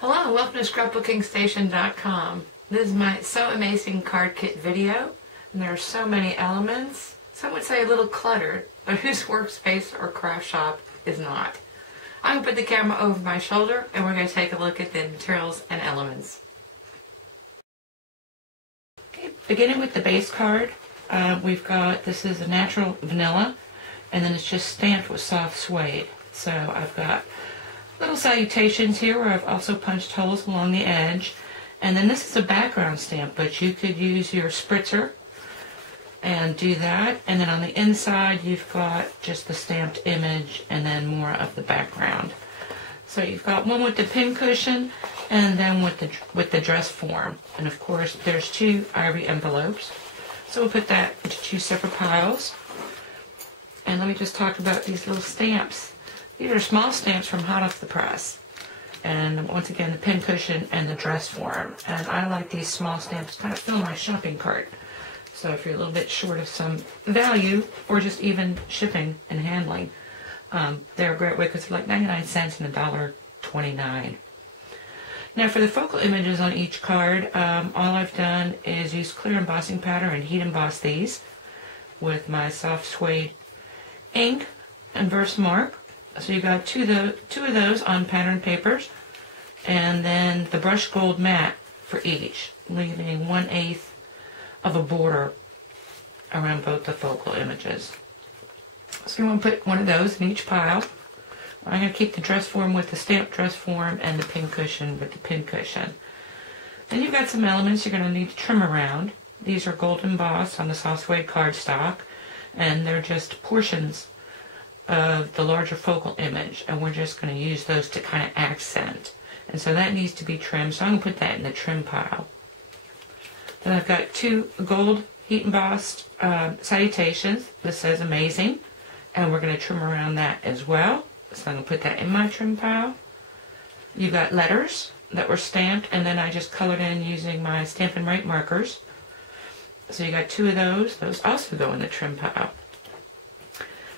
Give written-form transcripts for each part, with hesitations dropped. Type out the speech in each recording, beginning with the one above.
Hello and welcome to scrapbookingstation.com. This is my So Amazing card kit video, and there are so many elements. Some would say a little cluttered, but whose workspace or craft shop is not? I'm going to put the camera over my shoulder and we're going to take a look at the materials and elements. Okay, beginning with the base card, we've got, this is a natural vanilla, and then it's just stamped with soft suede. So I've got little salutations here where I've also punched holes along the edge. And then this is a background stamp, but you could use your spritzer and do that. And then on the inside you've got just the stamped image and then more of the background. So you've got one with the pin cushion and then with the dress form. And of course there's two ivory envelopes. So we'll put that into two separate piles. And let me just talk about these little stamps. These are small stamps from hot off the press. And once again, the pin cushion and the dress form. And I like these small stamps to kind of fill my shopping cart. So if you're a little bit short of some value, or just even shipping and handling, they're a great way because they're like 99 cents and $1.29. Now for the focal images on each card, all I've done is use clear embossing powder and heat emboss these with my soft suede ink and Versamark. So you got two of those on pattern papers, and then the brushed gold matte for each, leaving 1/8 of a border around both the focal images. So you want to put one of those in each pile. I'm going to keep the dress form with the stamped dress form and the pin cushion with the pin cushion. Then you've got some elements you're going to need to trim around. These are gold embossed on the soft suede cardstock, and they're just portions of the larger focal image, and we're just going to use those to kind of accent. And so that needs to be trimmed, so I'm going to put that in the trim pile. Then I've got two gold heat embossed salutations. This says amazing, and we're going to trim around that as well. So I'm going to put that in my trim pile. You've got letters that were stamped, and then I just colored in using my Stampin' Right markers. So you got two of those. Those also go in the trim pile.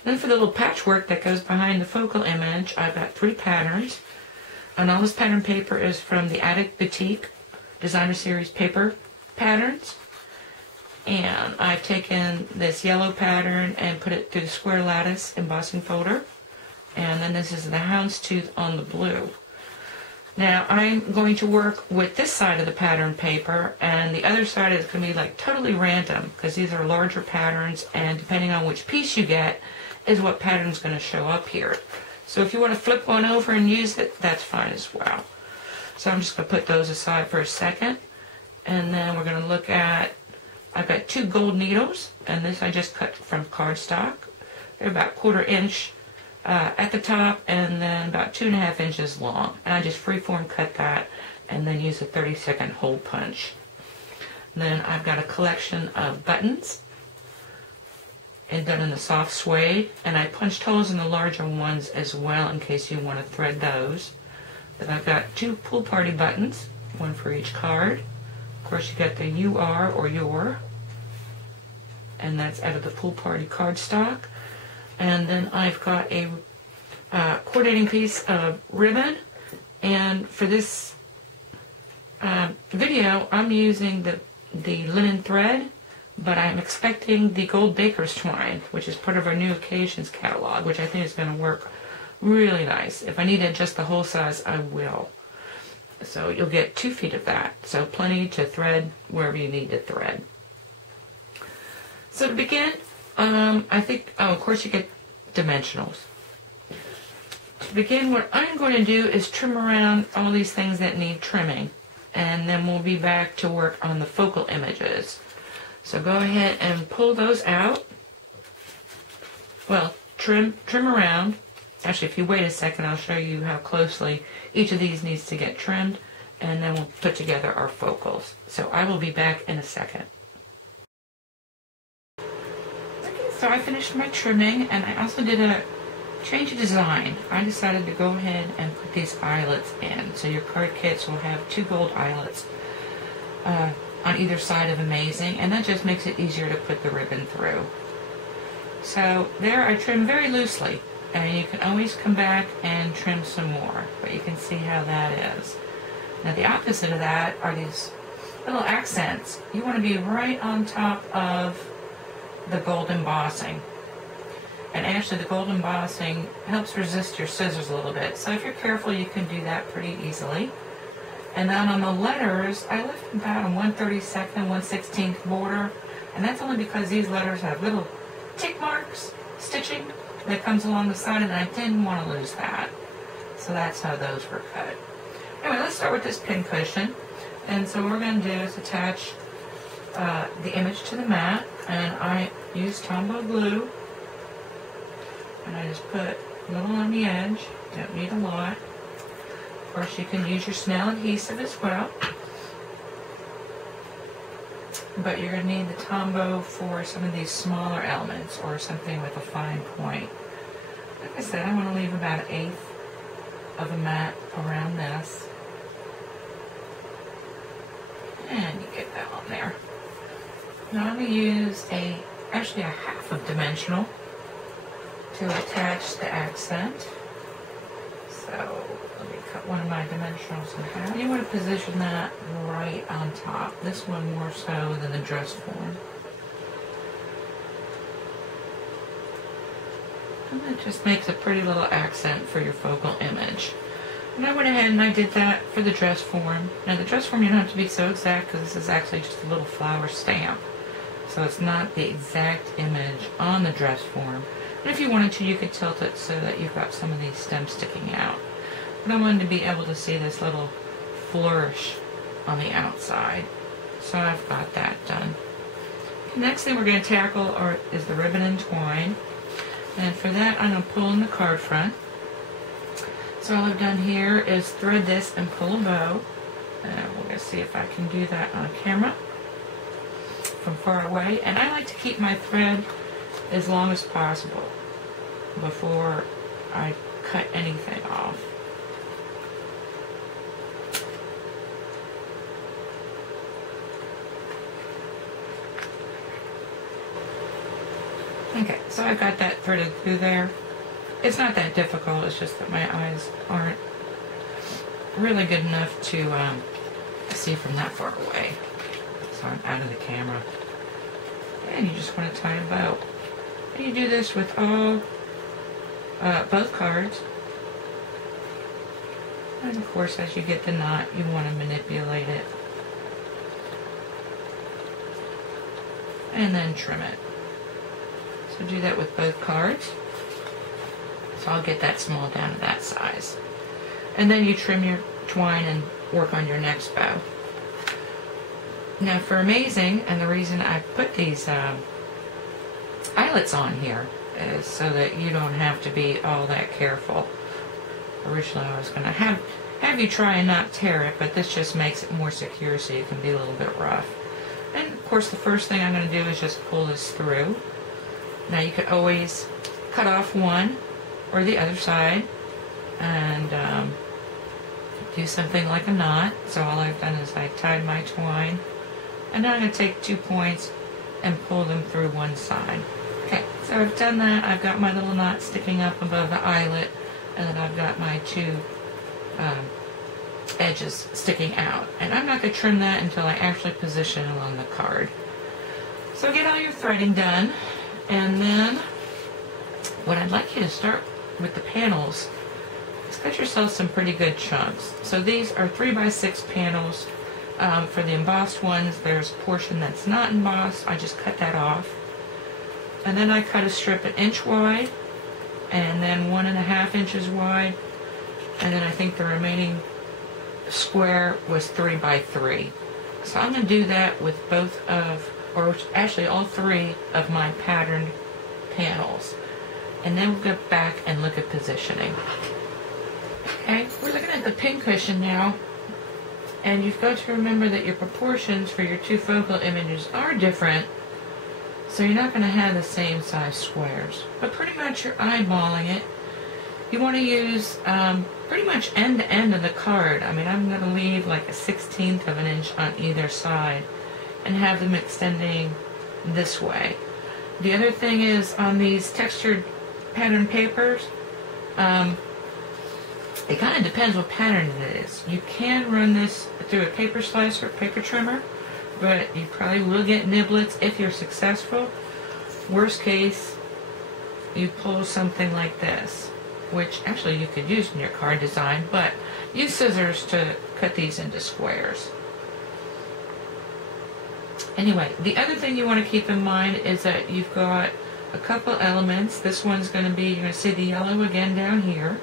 Then for the little patchwork that goes behind the focal image, I've got 3 patterns. And all this pattern paper is from the Attic Boutique Designer Series paper patterns. And I've taken this yellow pattern and put it through the square lattice embossing folder. And then this is the houndstooth on the blue. Now I'm going to work with this side of the pattern paper, and the other side is going to be like totally random because these are larger patterns, and depending on which piece you get is what pattern is going to show up here. So if you want to flip one over and use it, that's fine as well. So I'm just going to put those aside for a second, and then we're going to look at, I've got 2 gold needles, and this I just cut from cardstock. They're about 1/4 inch at the top, and then about 2.5 inches long. And I just freeform cut that and then use a 30-second hole punch. And then I've got a collection of buttons and done in the soft suede, and I punched holes in the larger ones as well in case you want to thread those. Then I've got 2 pool party buttons, one for each card. Of course you got the you are or your, and that's out of the pool party cardstock. And then I've got a coordinating piece of ribbon, and for this video I'm using the linen thread, but I'm expecting the gold baker's twine, which is part of our new occasions catalog, which I think is going to work really nice. If I need to adjust the hole size, I will. So you'll get 2 feet of that, so plenty to thread wherever you need to thread. So to begin, I think, of course you get dimensionals. To begin, what I'm going to do is trim around all these things that need trimming, and then we'll be back to work on the focal images. So go ahead and pull those out. Well, trim around. Actually, if you wait a second, I'll show you how closely each of these needs to get trimmed, and then we'll put together our focals. So I will be back in a second. So I finished my trimming, and I also did a change of design. I decided to go ahead and put these eyelets in. So your card kits will have 2 gold eyelets on either side of Amazing, and that just makes it easier to put the ribbon through. So there I trim very loosely, and you can always come back and trim some more, but you can see how that is. Now the opposite of that are these little accents. You want to be right on top of the gold embossing. And actually the gold embossing helps resist your scissors a little bit. So if you're careful, you can do that pretty easily. And then on the letters, I left about a 1/32, 1/16 border. And that's only because these letters have little tick marks, stitching that comes along the side, and I didn't want to lose that. So that's how those were cut. Anyway, let's start with this pin cushion. And so what we're going to do is attach the image to the mat. And I use Tombow glue. And I just put a little on the edge. Don't need a lot. Of course, you can use your snail adhesive as well. But you're going to need the Tombow for some of these smaller elements or something with a fine point. Like I said, I want to leave about 1/8 of a mat around this. And you get that on there. Now I'm going to use actually a 1/2 of dimensional to attach the accent. So let me cut one of my dimensionals in half. You want to position that right on top. This one more so than the dress form. And that just makes a pretty little accent for your focal image. And I went ahead and I did that for the dress form. Now the dress form, you don't have to be so exact because this is actually just a little flower stamp. So it's not the exact image on the dress form. And if you wanted to, you could tilt it so that you've got some of these stems sticking out. But I wanted to be able to see this little flourish on the outside. So I've got that done. The next thing we're going to tackle is the ribbon and twine. And for that, I'm going to pull in the card front. So all I've done here is thread this and pull a bow. And we're going to see if I can do that on camera from far away. And I like to keep my thread as long as possible before I cut anything off. Okay, so I've got that threaded through there. It's not that difficult, it's just that my eyes aren't really good enough to see from that far away. So I'm out of the camera. And you just want to tie a bow. And you do this with all, both cards. And of course, as you get the knot, you want to manipulate it. And then trim it. So do that with both cards. So I'll get that small down to that size. And then you trim your twine and work on your next bow. Now for amazing, and the reason I put these eyelets on here is so that you don't have to be all that careful. Originally I was going to have you try and not tear it, but this just makes it more secure so you can be a little bit rough. And of course the first thing I'm going to do is just pull this through. Now you could always cut off one or the other side and do something like a knot. So all I've done is I tied my twine, and now I'm going to take 2 points and pull them through one side. Okay, so I've done that. I've got my little knot sticking up above the eyelet, and then I've got my 2 edges sticking out. And I'm not going to trim that until I actually position it on the card. So get all your threading done, and then what I'd like you to start with the panels is cut yourself some pretty good chunks. So these are 3x6 panels. For the embossed ones, there's a portion that's not embossed. I just cut that off. And then I cut a strip 1 inch wide, and then 1.5 inches wide. And then I think the remaining square was 3x3. So I'm going to do that with both of, or actually all 3 of my patterned panels. And then we'll go back and look at positioning. Okay, we're looking at the pin cushion now. And you've got to remember that your proportions for your 2 focal images are different. So you're not going to have the same size squares. But pretty much you're eyeballing it. You want to use pretty much end to end of the card. I mean, I'm going to leave like a 1/16 of an inch on either side and have them extending this way. The other thing is on these textured pattern papers, It kind of depends what pattern it is. You can run this through a paper slicer, paper trimmer, but you probably will get niblets if you're successful. Worst case, you pull something like this, which actually you could use in your card design, but use scissors to cut these into squares. Anyway, the other thing you want to keep in mind is that you've got a couple elements. This one's going to be, you're going to see the yellow again down here,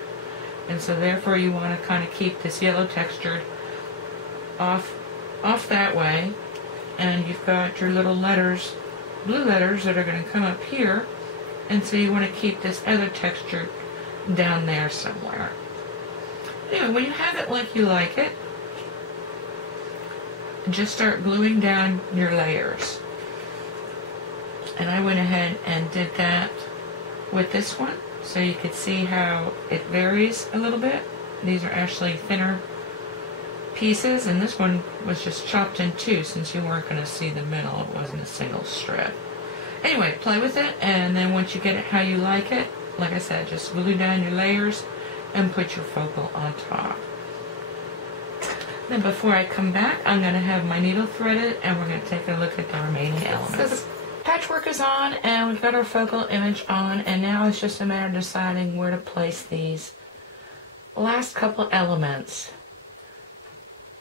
and so therefore you want to kind of keep this yellow texture off that way. And you've got your little letters, blue letters, that are going to come up here, and so you want to keep this other texture down there somewhere. Anyway, when you have it like you like it, just start gluing down your layers. And I went ahead and did that with this one, so you could see how it varies a little bit. These are actually thinner pieces, and this one was just chopped in two since you weren't going to see the middle. It wasn't a single strip. Anyway, play with it, and then once you get it how you like it, like I said, just glue down your layers and put your focal on top. Then before I come back, I'm going to have my needle threaded, and we're going to take a look at the remaining elements. So the patchwork is on, and we've got our focal image on, and now it's just a matter of deciding where to place these last couple elements.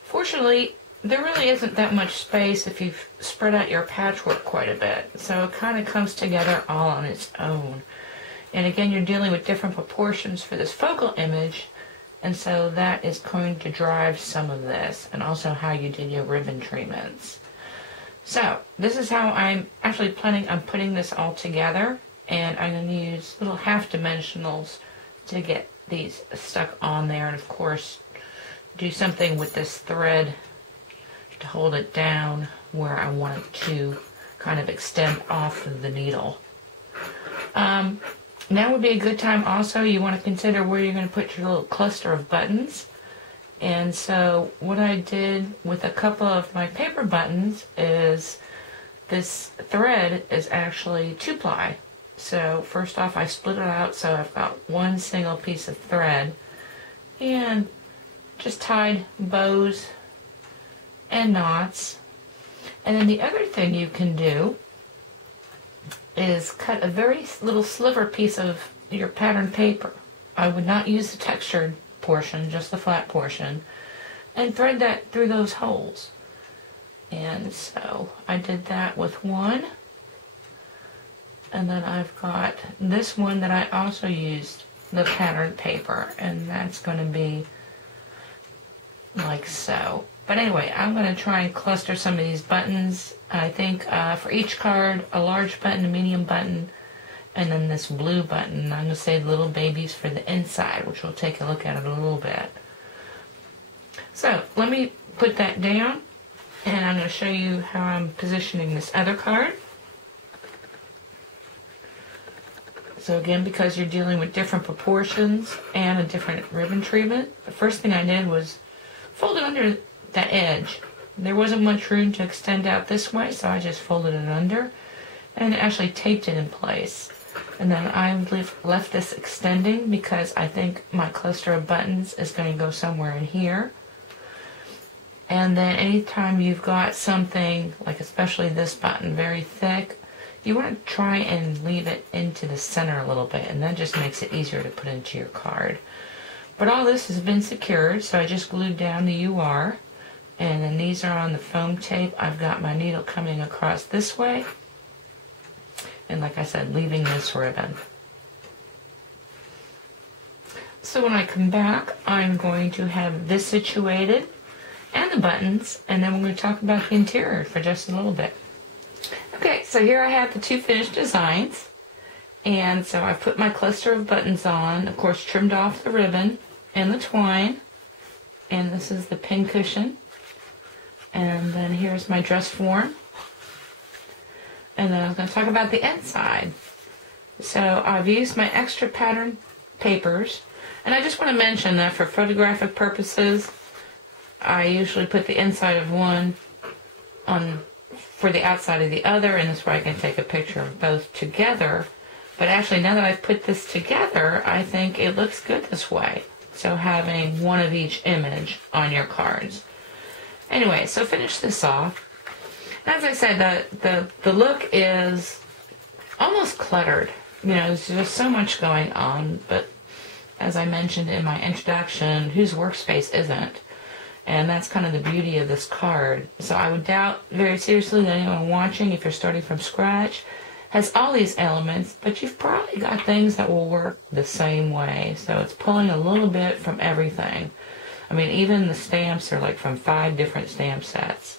Fortunately, there really isn't that much space if you've spread out your patchwork quite a bit, so it kind of comes together all on its own. And again, you're dealing with different proportions for this focal image, and so that is going to drive some of this, and also how you did your ribbon treatments. So this is how I'm actually planning on putting this all together, and I'm going to use little half dimensionals to get these stuck on there, and of course do something with this thread to hold it down where I want it to kind of extend off of the needle. Now would be a good time also, you want to consider where you're going to put your little cluster of buttons. And so what I did with a couple of my paper buttons is this thread is actually 2-ply. So first off, I split it out so I've got one single piece of thread, and just tied bows and knots. And then the other thing you can do is cut a very little sliver piece of your pattern paper. I would not use the textured portion, just the flat portion, and thread that through those holes. And so I did that with one, and then I've got this one that I also used the pattern paper, and that's going to be like so. But anyway, I'm going to try and cluster some of these buttons. I think for each card, a large button, a medium button, and then this blue button. I'm going to save little babies for the inside, which we'll take a look at in a little bit. So let me put that down, and I'm going to show you how I'm positioning this other card. So again, because you're dealing with different proportions and a different ribbon treatment, the first thing I did was fold it under that edge. There wasn't much room to extend out this way, so I just folded it under and actually taped it in place. And then I left this extending because I think my cluster of buttons is going to go somewhere in here. And then anytime you've got something, like especially this button, very thick, you want to try and leave it into the center a little bit, and that just makes it easier to put into your card. But all this has been secured, so I just glued down the UR, and then these are on the foam tape. I've got my needle coming across this way, and like I said, leaving this ribbon. So when I come back, I'm going to have this situated, and the buttons, and then we're going to talk about the interior for just a little bit. Okay, so here I have the two finished designs, and so I put my cluster of buttons on, of course trimmed off the ribbon and the twine, and this is the pin cushion, and then here's my dress form, and then I'm going to talk about the inside. So I've used my extra pattern papers, and I just want to mention that for photographic purposes, I usually put the inside of one on for the outside of the other, and this way I can take a picture of both together. But actually, now that I've put this together, I think it looks good this way. So having one of each image on your cards. Anyway, so finish this off. As I said, the look is almost cluttered. You know, there's just so much going on, but as I mentioned in my introduction, whose workspace isn't? And that's kind of the beauty of this card. So I would doubt very seriously that anyone watching, if you're starting from scratch, has all these elements, but you've probably got things that will work the same way. So it's pulling a little bit from everything. I mean, even the stamps are like from 5 different stamp sets.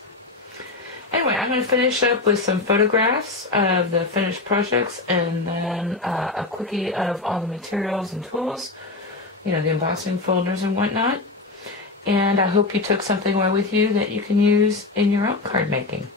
Anyway, I'm going to finish up with some photographs of the finished projects, and then a quickie of all the materials and tools, you know, the embossing folders and whatnot. And I hope you took something away with you that you can use in your own card making.